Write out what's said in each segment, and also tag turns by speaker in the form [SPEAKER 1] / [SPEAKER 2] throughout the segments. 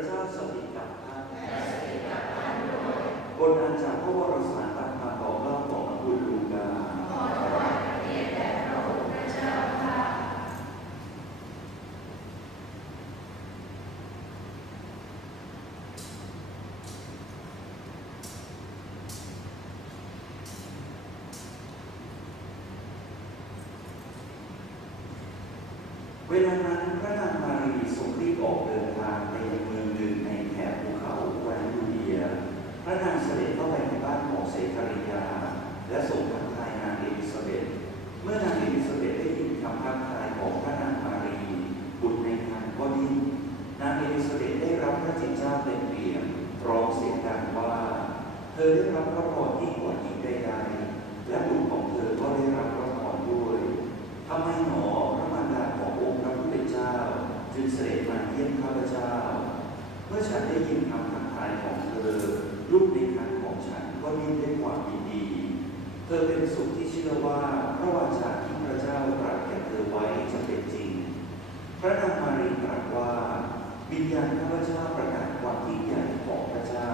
[SPEAKER 1] ระเจ้าสถิตกับท่านบนอันจากพระวรสารตามคำบอกเล่าของพระบุตรลูกาเวลา ธอเป็นสุขที่เชื่อว่าพระวาจาที่พระเจ้าตรัสแก่เธอไว้จะเป็นจริง พระนางมารีตรัสว่าวิญญาณข้าพเจ้าประกาศความยิ่งใหญ่ของพระเจ้า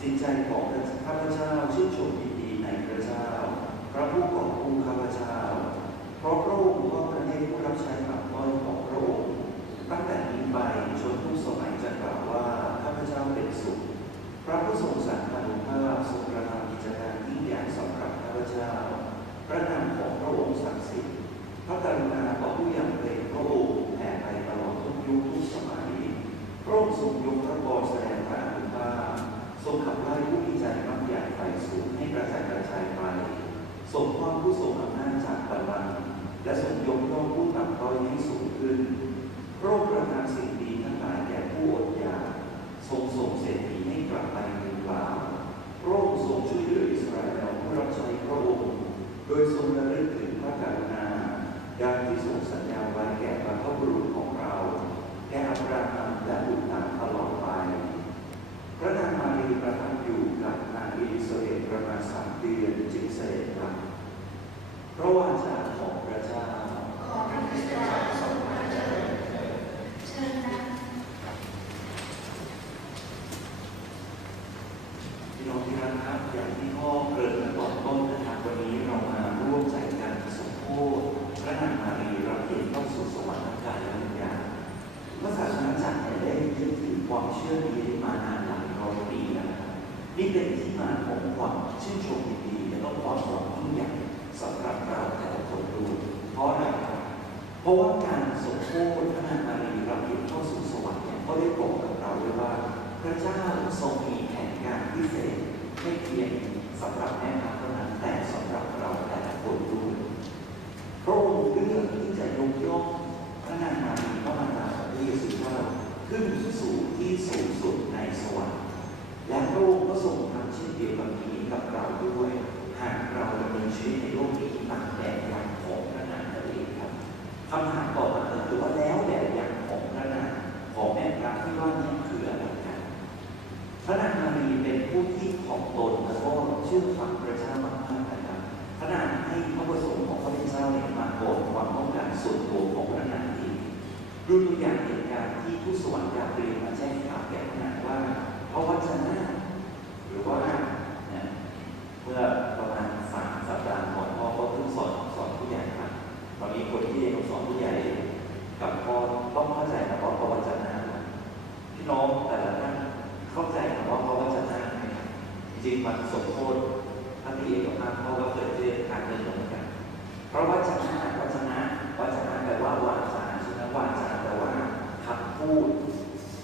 [SPEAKER 1] จิตใจของข้าพเจ้าชื่นชมยินดีในพระเจ้า พระผู้ก่อผู้ข้าพเจ้า เพราะพระองค์ อบผู้ทรงอำนาจจากบัลลังก์และทรงยกย่องผู้ต่ำต้อยให้สูงขึ้นพระองค์ประทานสิ่งดีทั้งหลายแก่ผู้อดอยากทรงส่งเศรษฐีให้กลับไปมือเปล่าพระองค์ทรงช่วยเหลืออิสราเอลผู้รับใช้พระองค์ โดยทรงระลึกถึงพระกรุณาดังที่ทรงสัญญาไว้แก่บรรพบุรุษของเรา แก่อับราฮัมและบุตรหลานตลอดไป พระนางมารีประทับอยู่กับนางเอลิซาเบธประมาณสามเดือนจึงเสด็จกลับเพราะว่าจาของพระเจ้า
[SPEAKER 2] ขอพระคริสต์เจ้าทรงพระเจริญเชิญนะ
[SPEAKER 1] พี่น้องที่รักครับอย่างที่พ่อเกริ่นมาตอนต้นนะครับวันนี้เรามาร่วมใจกันสมโภชพระนางมารีรับเกียรติเข้าสู่สวรรค์ทั้งกายและวิญญาณพระศาสนาจักรเนี่ยได้ยึดถือความเชื่อนี้มานานหลายร้อยปีแล้ว นี่เป็นที่มาของความชื่นชมยินดีและก็ความหวังยิ่งใหญ่สำหรับเราแต่ละคนดูเพราะอะไรครับเพราะว่าการสมโภชพระนางมารีรับเกียรติเข้าสู่สวรรค์เนี่ยก็ได้บอกกับเราด้วยว่า พระเจ้าทรงมีแผนการพิเศษไม่เพียงสำหรับแม่ค้าเท่านั้นแต่สำหรับเราแต่ละคนด้วยพระองค์เลือกที่จะยกย่องพระนางมารีพระมารดาของพระเยซูเจ้าขึ้นสู่ที่สูงสุดในสวรรค์และพระองค์ก็ ทรงทำเช่นเดียวกับนี้กับเราด้วย หากเราดำเนินชีวิตในโลกนี้ตามแบบอย่างของพระนางนั่นเองครับคำถามต่อมาคือว่าแล้วแบบอย่างของพระนางของแม่พระที่ว่านี้คืออะไรกันพระนางมารีเป็นผู้ที่ของตนแล้วก็เชื่อฟังพระเจ้ามากๆนะครับพระนางให้พระประสงค์ของพระเป็นเจ้าเนี่ยมาก่อนความต้องการส่วนตัวของพระนางเองดูตัวอย่างเหตุการณ์ที่ผู้สวรรค์อยากเรียนมาแจ้งข่าวแก่พระนางว่าพระวจนะหรือว่าเนี่ยเมื่อประมาณสามสัปดาห์ก่อนพ่อก็เพิ่งสอนสอนผู้ใหญ่ครับตอนนี้คน ที่เรียนสองผู้ใหญ่ กับพ่อต้องเข้าใจคำว่าพระวจนะพี่น้องแต่ละท่านเข้าใจคำว่าพระวจนะไหมครับจริงมันสมโภชท่านที่เอกภาพเขาก็เคยเรียนทางเดินเหมือนกันเพราะวจนะวจนะวจนะแปลว่าวาจาใช่ไหมวาจาแปลว่าคำพูด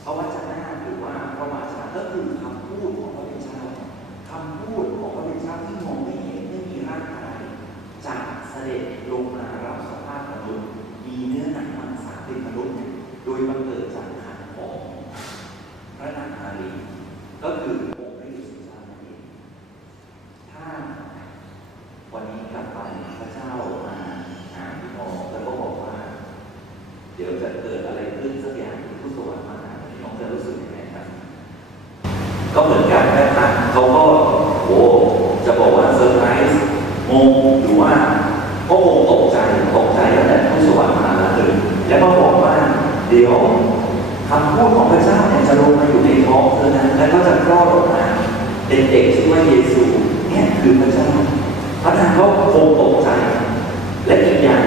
[SPEAKER 1] พระวจนะหรือว่าพระวาจาก็คือคำพูดของพระเป็นเจ้าคำพูดของพระเป็นเจ้าที่มองไม่เห็นไม่มีร่างกายจากเสด็จลงมารับสภาพมนุษย์มีเนื้อหนังมังสาเป็นมนุษย์ โดยบังเกิดจากขันของพระนางอารีก็คือองค์พระเยซูเจ้านั่นเองถ้าวันนี้กลับไปพระเจ้ามาหาพี่น้องแล้วก็บอกว่า เดี๋ยวจะเกิดอะไรขึ้นสักอย่างที่ผู้สวรรค์มาหาพี่น้องจะรู้สึกยังไงครับ ก็เหมือนกันแม่ท่านเขาก็โอ้จะบอกว่าเซอร์ไพรส์งงหรือว่าก็คงตกใจตกใจตั้งแต่ผู้สวรรค์มาเลยแล้วก็บอกว่าเดี๋ยวคำพูดของพระเจ้าเนี่ยจะ จะลงมาอยู่ในท้องเธอนะแล้วก็จะคลอดออกมา เป็นเด็กชื่อว่าเยซูเนี่ยคือพระเจ้าพระนางก็คงตกใจและอีกอย่าง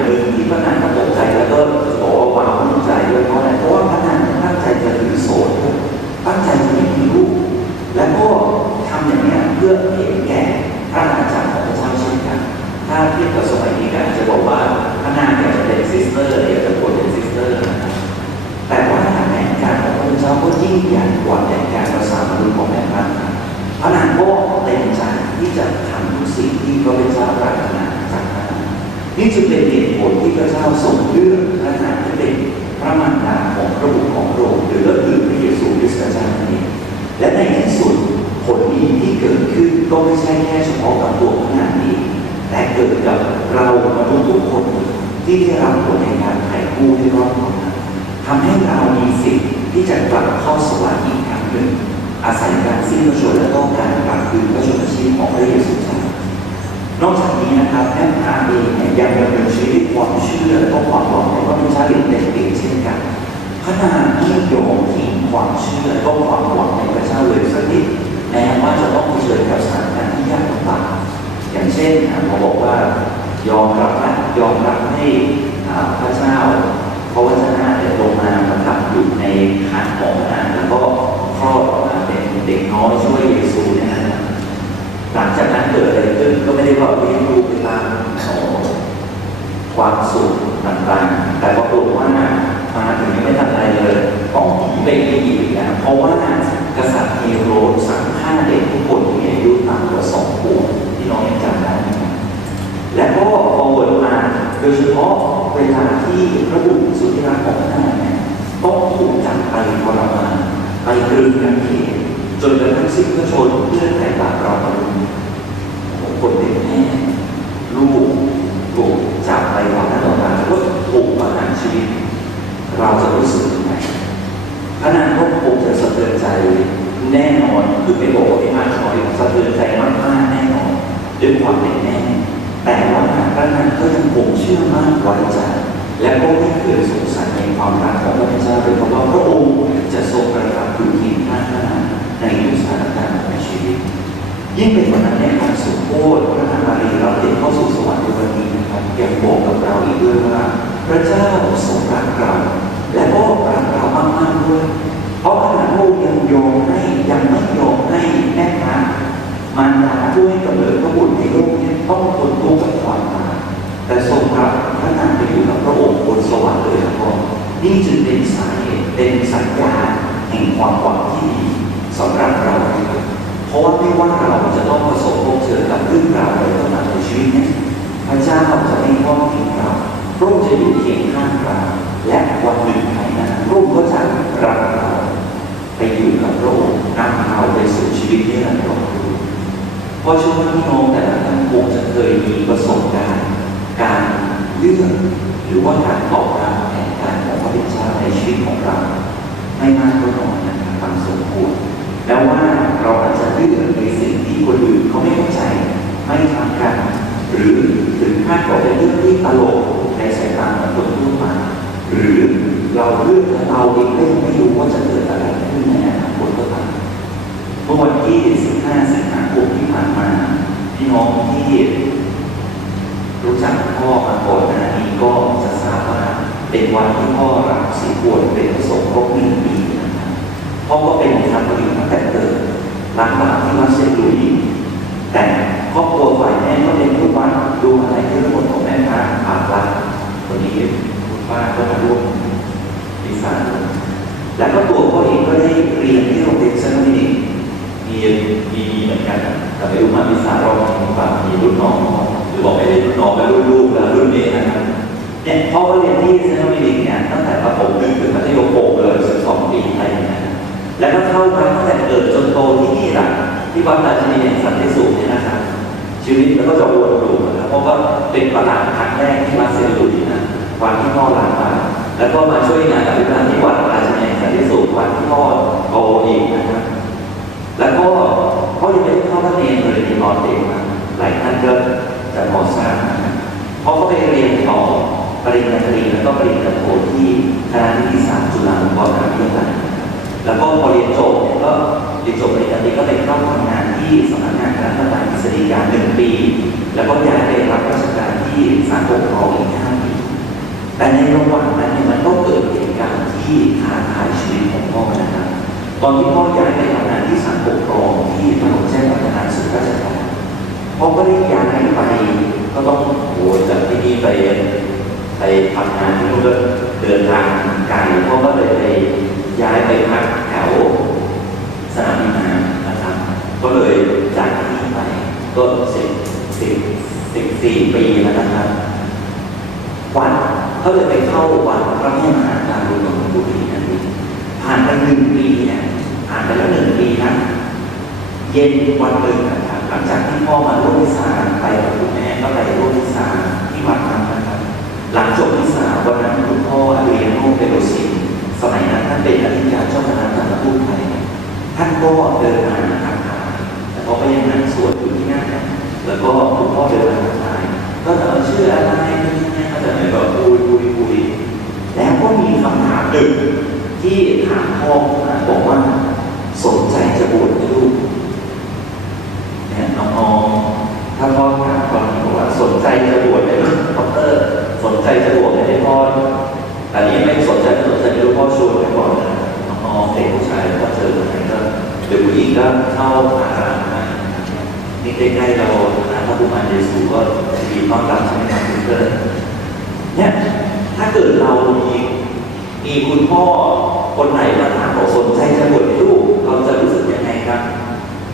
[SPEAKER 1] นี่จึงเป็นเหตุผลที่พระเจ้าทรงเลือกพระนางให้เป็นพระมารดาของพระบุตรของพระองค์หรือก็คือพระเยซูคริสต์เจ้านั่นเองและในที่สุดผลดีที่เกิดขึ้นก็ไม่ใช่แค่เฉพาะกับตัวพระนางเองแต่เกิดกับเรามนุษย์ทุกคนที่ได้รับผลในการไถ่กู้ที่รอดพ้นนั้นทำให้เรามีสิทธิ์ที่จะกลับเข้าสวรรค์อีกครั้งหนึ่งอาศัยการสิ้นพระชนและก็การกลับคืนพระชนชีพของพระเยซูเจ้านอกจากนี้นะครับแม่พระเองเนี่ ยังดำเนินชีวิตความเชื่อก็ความหวังในพระพุทธเจ้าอย่างเต็มเปี่ยมเช่นกันพระนางที่ยอมทิ้งความเชื่อก็ความหวังในพระเจ้าเลยสักนิดแม้ว่าจะต้องเผชิญกับสถานการณ์ที่ยากลำบากอย่างเช่นเขาบอกว่ายอมรับนะยอมรับให้พระเจ้าพระวจนะเนี่ยลงมาประทับอยู่ในคันของนางแล้วก็คลอดออกมาเป็นเด็กน้อยช่วยเยซูเนี่ยนะหลังจากนั้นเกิดอะไรขึ้นก็ไม่ได้ว่าเลี้ยงลูไปตาม ความสุขต่างๆ แต่ปรากฏว่ามาถึงยังไม่ทันไรเลยต้องหนีไปอีกนะเพราะว่ากษัตริย์เฮโรดสั่งฆ่าเด็กทุกคนที่มีอายุต่ำกว่าสองขวบที่น้องยังจำได้ไหมครับและก็พอเวิร์ดมาโดยเฉพาะเวลาที่พระบุตรสุดที่รักของพระนางเนี่ยต้องถูกจับไปทรมานไปกลืนกันเขนจนกระทั่งสิ้นพระชนม์เพื่อไถ่บาปเรามาดูคนเป็นแม่ลูก ถูกจับไปต่อหน้าต่อตาแล้วก็ถูกประหารชีวิต เราจะรู้สึกยังไงพระนาง ก็คงจะสะเทือนใจแน่นอนคือไม่บอกว่าไม่มากน้อยสะเทือนใจมากๆแน่นอนด้วยความเป็นแม่แต่ว่าพระนางก็ยังคงเชื่อมั่นไว้ใจและก็ไม่เคยสงสัยในความรักของพระเจ้าเลยเพราะว่าพระองค์จะทรงประทับอยู่เคียงข้างพระนาในทุกสถานการณ์ของชีวิต ยิ่งเป็นวันนั้นในการสมโภชพระนางมารีเราเด็กเข้าสู่สวรรค์ในวันนี้นะครับยังบอกกับเราอีกด้วยว่า พระเจ้าทรงรักเราและก็รักเรามากๆด้วย เพราะขณะพระองค์ยังยอมให้ยังไม่ยอมให้แม่พระมารดาด้วยกำเนิดพระบุตรในโลกนี้ต้องทนทุกข์กับความตายแต่ทรงรับพระนางไปอยู่กับพระองค์บนสวรรค์เลยครับนี่จึงเป็นสาเหตุเป็นสัญญาณแห่งความหวังที่ดีสำหรับเราครับเพราะว่าไม่ว่าเราจะต้องประสบพบเจอกับเรื่องราวอะไรต่างๆในชีวิตเนี่ยพระเจ้าจะไม่ทอดทิ้งเราพระองค์จะอยู่เคียงข้างเราและวันหนึ่งภายหน้าพระองค์ก็จะรักเรา ไปอยู่กับพระองค์นำเราไปสู่ชีวิตที่เราหวังด้วยเพราะช่ว่าพี่น้องแต่ละท่านคงจะเคยมีประสบการณ์ การเลือกหรือว่าการตอบรับแผนการของพระเจ้าในชีวิตของเราไม่มากก็น้อยนะครับตามสมควรแล้วว่าเราอาจจะเลือกในสิ่งที่คนอื่นเขาไม่เข้าใจไม่ทำกัน หรือถึงคาดบอกเป็นเรื่องที่ตลกในสายตาของคนทั่วไป หรือเราเลือกแล้วเราเองไม่รู้ว่าจะเกิดอะไรขึ้นในอนาคตก็ตามเมื่อวันที่ 15 สิงหาคมที่ผ่านมา พี่น้องที่รู้จักพ่อมาก่อนหน้านี้ก็จะทราบว่าเป็นวันที่พ่อรับสีบวชเป็นสบครบหนึ่งปีนะครับพ่อก็เป็นคาทอลิกตั้งแต่เกิดรักบาที่วัดเซนต์ลุยส์แต่ครอบครัวฝ่ายแม่ก็เป็นทุกวันดูอะไรที่ระบบของแม่พระปากรักคนนี้ คุณป้าก็มาร่วมมิสซาแล้วก็ตัวพ่อเองก็ได้เรียนที่โรงเรียนเซนต์มินิกมีมีมีเหมือนกันแต่ไม่รู้มามิสารอบนี้หรือเปล่ามีรุ่นน้องหรือบอกไม่ได้รุ่นน้องเป็นรุ่นลูกแล้วรุ่นนี้นะครับเนี่ยพ่อก็เรียนที่เซนต์มินิกเนี่ยตั้งแต่ประถมหนึ่งถึงมัธยมหกเลยสิบสองปีอะไรอย่างเงี้ยแล้วก็เข้ามาตั้งแต่เกิดจนโตที่นี่แหละที่วัดราชินีแห่งสันติสุขเนี่ยนะครับชีวิตแล้วก็จะวนอยู่นะครับเพราะว่าเป็นประหลาดครั้งแรกที่วัดเซนต์ลุยนะ วันที่พ่อลามาแล้วก็มาช่วยงานอภิบาลที่วัดราชินีแห่งสันติสุขวันที่พ่อโตอีกนะครับแล้วก็พ่อยังไม่ได้เข้าพระเนรเลยในตอนเด็กนะหลายท่านก็จะพอทราบนะครับเพราะเขาไปเรียนต่อปริญญาตรีแล้วก็ปริญญาโทที่คณะนิติศาสตร์จุฬาลงกรณ์มหาวิทยาลัยแล้วก็พอเรียนจบก็เรียนจบปริญญาตรีก็ไปเข้าทำงานที่สำนักงานคณะกรรมการกฤษฎีกาหนึ่งปี แล้วก็ย้ายไปรับราชการที่ศาลปกครองอีกห้าป แต่ในระหว่างนั้นเนี่ยมันก็เกิดเหตุการณ์ที่ท้าทายชีวิตของพ่อนะครับตอนที่พ่อย้ายไปทำงานที่ศาลปกครองที่ถนนแจ้งวัฒนะสุราษฎร์ธานีพ่อก็ได้ย้ายไปก็ต้องโหจากที่นี่ไปไปทำงานที่นู่นก็เดินทางไกลพ่อก็เลยไปย้ายไปพักแถวสนามบินนะครับ ก็เลยจากที่นี่ไปก็สิบสิบสิบสี่ปีแล้วนะครับวัด เขาเลยไปเข้าวัดพระแม่มหาการุณนบุรีนั่นผ่านไปหนึ่งปีเนี่ยผ่านไปแล้วหนึ่งปีนะเย็นวันหนึ่งนะครับหลังจากที่พ่อมาร่วมวิสาไปกับคุณแม่ก็ไปร่วมวิสาที่วัดนั้นนะครับหลังจบวิสาวันนั้นคุณพ่อเรียนโนเปโรซินสมัยนั้นท่านเป็นอธิการเจ้าคณะตำรวจไทยท่านก็เดินมาทักทายแต่พอไปยังนั่งสวดอยู่ที่นั่นแล้วก็คุณพ่อเดินมาทักทายก็จะเอาชื่ออะไรเป็นยังไงก็จะเหมือนแบบคุยคุยคุยแล้วก็มีคำถามหนึ่งที่ถามพ่อมาบอกว่าสนใจจะบวชไหมลูกเนี่ยน้องๆถ้าพ่อถามตอนนี้บอกว่าสนใจจะบวชไหมลูกดอกเตอร์สนใจจะบวชไหมพ่อแต่นี้ไม่สนใจไม่สนใจไม่รู้พ่อชวนไปก่อนนะน้องๆเด็กผู้ชายก็เจอไหนก็เด็กผู้หญิงก็เข้าหาร้านให้ นี่ใกล้ๆเรานะพระบุมารเยซูก็ดีต้อนรับใช่ไหมครับคุณเพื่อนเนี่ยถ้าเกิดเรามี มีคุณพ่อคนไหนมาถามบอกสนใจจะบวชลูกเราจะรู้สึกยังไงครับ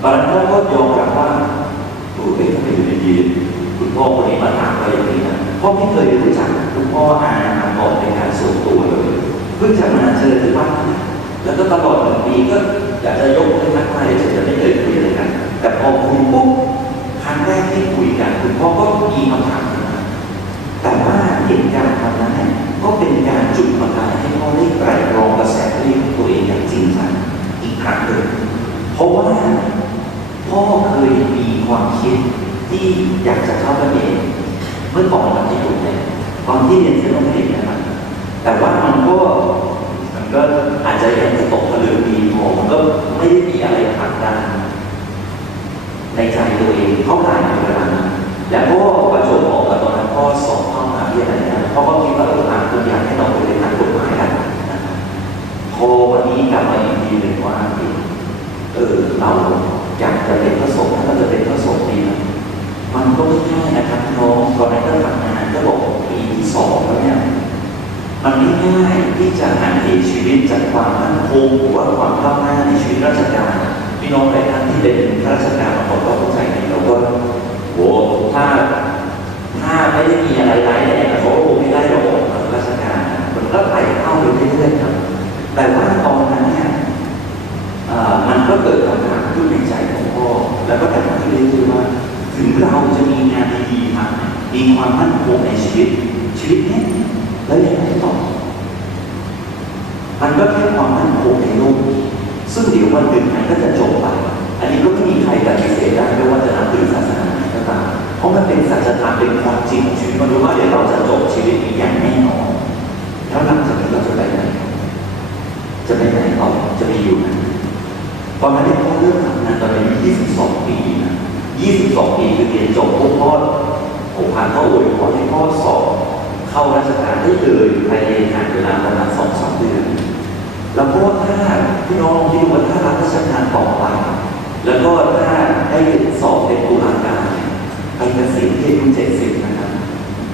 [SPEAKER 1] ตอนนั้นก็ยอมรับว่าลูกเป็นทำไมอยู่ดีๆคุณพ่อคนนี้มาถามเราอย่างนี้นะพ่อไม่เคยรู้จักคุณพ่ออามาก่อนในการส่วนตัวเลยเพิ่งจะมาเจอที่บ้านแล้วก็ตลอดหนึ่งปีก็อยากจะยกมือทักทายเฉยๆไม่เคยคุยอะไรกัน แต่พอคุยปุ๊บครั้งแรกที่คุยกันคุณพ่อก็มีคำถามแต่ว่าเหตุการณ์ครั้งนั้นเนี่ย ก็เป็นการจุดประกายให้พ่อได้ไตรตรองกระแสเรื่องของตัวเองอย่างจริงจังอีกครั้งหนึ่งเพราะว่าพ่อเคยมีความคิดที่อยากจะเข้าประเด็นเมื่อก่อนตอนที่อยู่เนี่ยตอนที่เรียนเซนต์โนเดนะครับแต่ว่ามันก็มันก็อาจจะยังจะตกผลึกดีพอมันก็ไม่ได้มีอะไรผลักดันในใจตัวเองเข้าได้ในเวลานั้นแล้วก็ประจวบเหมาะกับตอนนั้นพ่อสอบเข้ามา วิทยาลัยนะพ่อก็คิดว่าเอออ่านตัวอย่างให้เราไปเรียนทางกฎหมายกันนะครับพอวันนี้กลับมาอีกทีหนึ่งว่าเออเราอยากจะเป็นพระสงฆ์ถ้าเราจะเป็นพระสงฆ์ดีนะมันก็ไม่ง่ายนะครับน้องตอนนั้นก็ทำงานก็บอกปีที่สองแล้วเนี่ยมันไม่ง่ายที่จะหาเหชีวิตจากความมั่นคงหรือว่าความก้าวหน้าในชีวิตราชการพี่น้องหลายท่านที่เป็นข้าราชการบางคนก็เข้าใจในเราก็โหถ้า ถ้าไม่ได้มีอะไรร้ายแรงเขาก็คงไม่ได้เราอกราชการมันก็ไต่เข้าไปเรื่อยๆครับ แต่ว่าตอนนั้นเนี่ยมันก็เกิดคำถามขึ้นในใจของพ่อแล้วก็แต่างขึ้นเรื่อยๆว่า ถึงเราจะมีงานดีๆทำมีความมั่นคงในชีวิตชีวิตนี้แล้วยังไงต่อมันก็แค่ความมั่นคงในโลกซึ่งเดี๋ยววันหนึ่งมันก็จะจบไป อันนี้ก็ไม่มีใครปฏิเสธได้ไม่ว่าจะนับถือศาสนาไหนก็ตาม เพราะมันเป็นสัจธรรมเป็นความจริงชีวิตมันรู้ว่าเดี๋ยวเราจะจบชีวิตนี้อย่างแน่นอนแล้วหลังจากนี้เราจะไปไหนจะไปไหนต่อจะไปอยู่ไหนตอนนั้นที่พ่อเริ่มทำงานตอนอายุ22 ปีนะ22 ปีคือเรียนจบพวกพ่อผมผ่านพ่ออวยพรให้พ่อสอบเข้าราชการได้เลยภายในงานเวลาประมาณ2 3เดือนแล้วก็ถ้าพี่น้องลองคิดดูว่าถ้ารับราชการต่อไปแล้วก็ถ้าได้สอบเป็นตุลา การเนี่ยไปเกษียณที่อายุ70นะครับ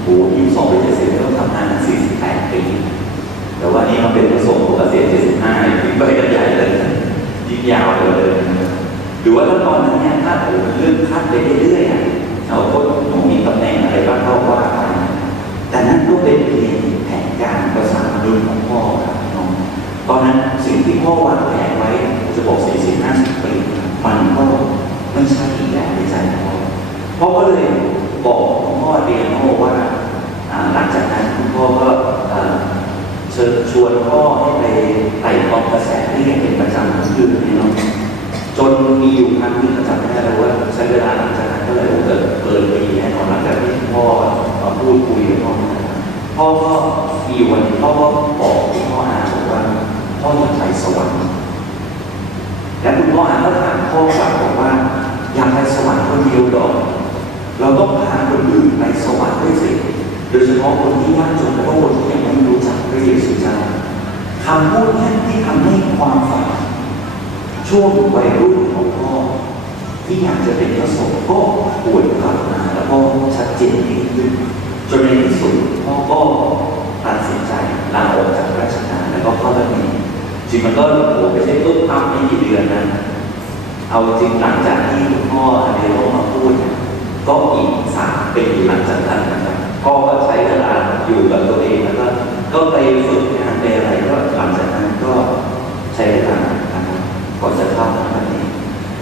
[SPEAKER 1] โอ้ยี่สองไปเจ็ดสิบต้องทำงานถึง48ปีแต่ว่านี่มันเป็นประสงค์ของเกษียณ75ถึงไปกันใหญ่เลยยิ่งยาวเลยนะครับหรือว่าถ้าตอนนั้นเนี่ยถ้าผมเลื่อนขั้นไปเรื่อยๆเราก็ต้องมีตำแหน่งอะไรบ้างก็ว่าไปแต่นั่นก็เป็นเพียงแผนการภาษานุษย์ของพ่อครับน้องตอนนั้นสิ่งที่พ่อวางแผนไว้จะบอกสี่สิบห้าสิบปีมันก็ไม่ใช่อีกแล้วในใจพ่อ พ่อก็เลยบอกพ่อเรียนพ่อว่าหลังจากนั้นคุณพ่อก็เชิญชวนพ่อให้ไปไต่ตองกระแสที่เป็นประจำทุกคืนนี่เนาะจนมีอยู่ครั้งนึงประจำไม่ได้แล้วว่าใช้เวลาหลังจากนั้นก็เลยเกิดเกินปีแน่นอนหลังจากที่พ่อมาพูดคุยกับพ่อพ่อก็มีวันพ่อก็บอกที่พ่ออาบอกว่าพ่ออยากไปสวรรค์และคุณพ่ออาก็ถามพ่อกลับบอกว่าอยากไปสวรรค์คนเดียวดอก เราต้องพาคนอื่นไปสวรรค์ด้วยสิโดยเฉพาะคนที่ยากจนและคนที่ยังไม่รู้จักพระเยซูเจ้าคำพูดนี้ที่ทำให้ความฝันช่วงวัยรุ่นของพ่อที่อยากจะเป็นพระสงฆ์ก็ป่วยกลับมาแล้วก็ชัดเจนยิ่งขึ้นจนในที่สุดพ่อก็ตัดสินใจลาออกจากราชการแล้วก็เข้าไปในจริงมันก็โอ้โหไม่ใช่ปุ๊บปั๊บไม่กี่เดือนนะเอาจริงหลังจากที่คุณพ่อในโลกมาพูดเนี่ย ก็อีกสามปีหลังจากนั้นนะครับพ่อก็ใช้เวลาอยู่กับตัวเองแล้วก็ก็ไปฝึกงานไปอะไรก็หลังจากนั้นก็ใช้เวลานะครับก่อนจะเข้ามาแบบนี้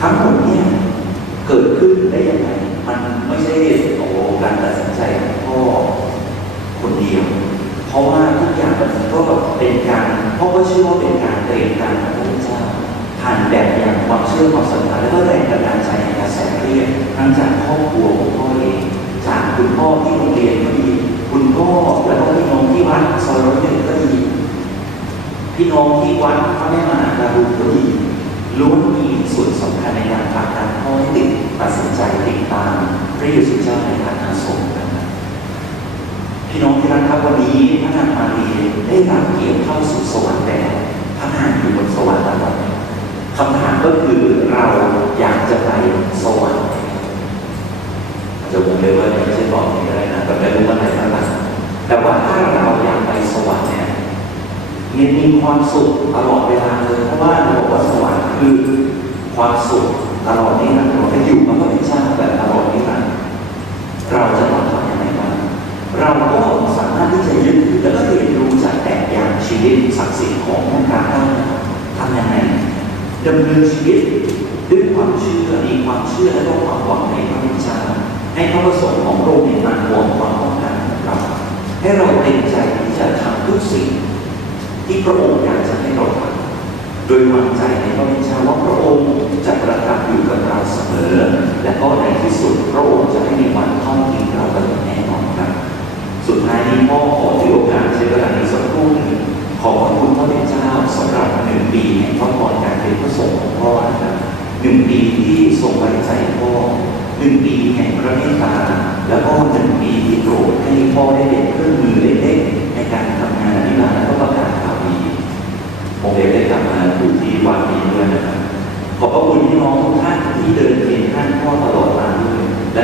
[SPEAKER 1] ทั้งหมดเนี่ยเกิดขึ้นได้ยังไงมันไม่ใช่โอ้การตัดสินใจของพ่อคนเดียว เพราะว่าทุกอย่างมันก็แบบเป็นการพ่อก็เชื่อว่าเป็นการเตรียมการของพระเจ้า ผ่านแบบอย่างความเชื่อความศรัทธาและก็แรงกำลังใจในกระแสเรียกทั้งจากครอบครัวของพ่อเองจากคุณพ่อที่โรงเรียนก็ดีคุณพ่อแล้วก็พี่น้องที่วัดซอยร้อยหนึ่งก็ดีพี่น้องที่วัดพระแม่มาการุณก็ดีล้วนมีส่วนสำคัญในการผลักดันพ่อให้ติดตัดสินใจติดตามพระเยซูเจ้าในฐานะสงฆ์นะครับพี่น้องที่รักครับวันนี้พระนางมารีได้รับเกียรติเข้าสู่สวรรค์แล้วพระนางอยู่บนสวรรค์แล้ว คำถามก็คือเราอยากจะไปสวรรค์อาจจะผมเลยว่าไม่ใช่บอกนี้อะไรนะแต่ไม่รู้ว่าไหนบ้างแต่ว่าถ้าเราอยากไปสวรรค์เนี่ยมันมีความสุขตลอดเวลาเลยเพราะว่าเราบอกว่าสวรรค์คือความสุขตลอดนิรันดร์เราจะอยู่มันก็เป็นชาติแบบตลอดนิรันดร์เราจะต้องทำยังไงบ้างเราก็สามารถที่จะยึดถือและก็เรียนรู้จากแบบอย่างชีวิตศักดิ์สิทธิ์ขององค์การได้นะครับทำยังไง ดำเนินชีวิตด้วยความเชื่อมีความเชื่อและก็ความหวังในพระพุทธเจ้าให้พระประสงค์ของพระองค์เนี่ยมันห่วงความต้องการของเราให้เราเต็มใจที่จะทำทุกสิ่ง ที่พระองค์อยากจะให้เราทำโดยวางใจในพระพุทธเจ้าว่าพระองค์จะประทับอยู่กับเราเสมอ และก็ในที่สุดพระองค์จะไม่มีวันทอดทิ้งเราไปแน่นอนครับ สุดท้ายนี้พ่อขอถือโอกาสใช้เวลานี้สักครู่ ขอบคุณพระเจ้าสำหรับหนึ่งปีแห่งพระพรการเป็นพระสงฆ์ของพ่อนะครับหนึ่งปีที่ทรงไว้ใจพ่อหนึ่งปีแห่งพระเมตตา แล้วก็หนึ่งปีที่โปรดให้พ่อได้เป็นเครื่องมือเล็กๆในการทำงานอธิบาและก็ประกาศข่าวดีผมเองได้กลับมาอยู่ที่วัดนี้ด้วยนะครับขอบพระคุณพี่น้องทุกท่านที่เดินเคียงข้างพ่อตลอดมาด้วย